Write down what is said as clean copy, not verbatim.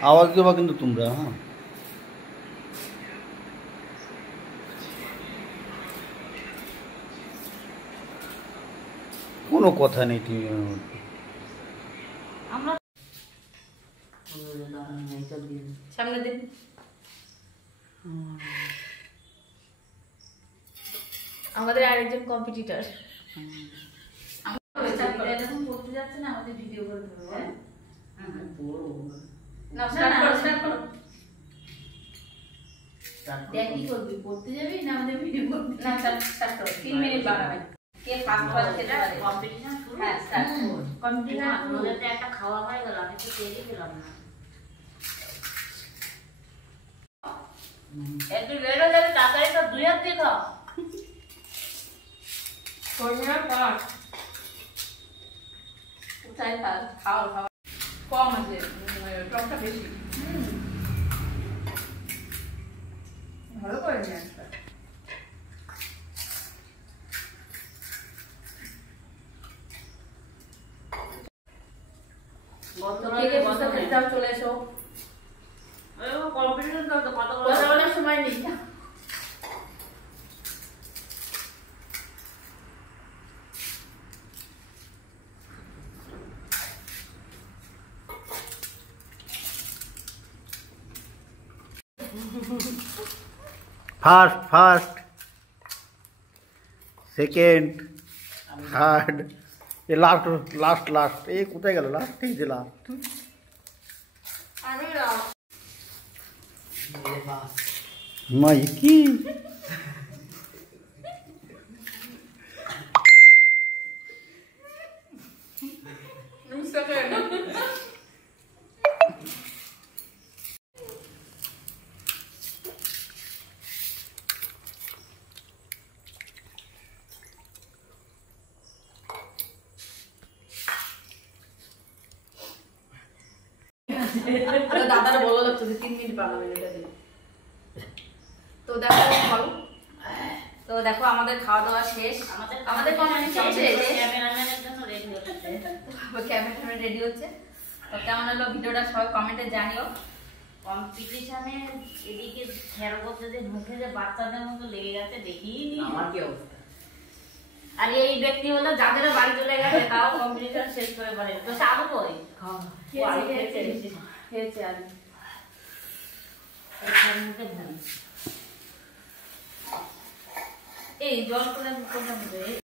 आवाज देवा किन्तु তোমরা हाँ কোনো কথা নেই টিভির মধ্যে আমরা সামনে দিন আমাদের আরেকজন কম্পিটিটর আমরা যখন পড়তে যাচ্ছে না আমাদের ভিডিও করে দেবো হ্যাঁ না স্টার্ট করো দেখ কি করবি পড়তে যাবি না আমাদের ভিডিও করবি না স্টার্ট করো 3 মিনিট বাড়াবে কে ফার্স্ট ফার্স্ট খেতে পারে কম্পিটিশন শুরু হ্যাঁ স্টার্ট কম্পিটিশন ওদের একটা খাওয়া হয়ে গেল আমি তো তেলই খেলাম না একটু লেট হয়ে যাবে তাড়াতাড়ি তো দুই হাত দিয়ে খাও তোমরা পার উঠাই খাও কম আছে টকটা বেশি ভালো করে নিয়ে আসবে চলে এসো কম্পিটিশন তো কথা বলার সময় নেই फास्ट फास्ट सेकेंड थर्ड ये लास्ट लास्ट लास्ट ये কোথায় গেল লাস্ট এই যে লাস্ট আমি লাস্ট ये बात মাই কি দাদারা বলো লাগতো 3 মিনিট বানাবে এটা দিন তো দেখো বলো তো দেখো আমাদের খাওয়া দাওয়া শেষ আমাদের কম্পিটিশন শেষ ক্যামেরাম্যানের জন্য রেডি হচ্ছে ক্যামেরাম্যান রেডি হচ্ছে তো কেমন হলো ভিডিওটা সবাই কমেন্টে জানিও কম্পিটিশনে এদিকে খেয়াল করতে যে মুখে যে বাচ্চাদের মতো লেগে গেছে দেখিনি আমার কি অবস্থা আর এই ব্যক্তি হলো যাদের বাড়ি চলে গেছে তাও কম্পিটিশন শেষ করে পারে তো সাধু কই খেয়েছে আর এই জল করে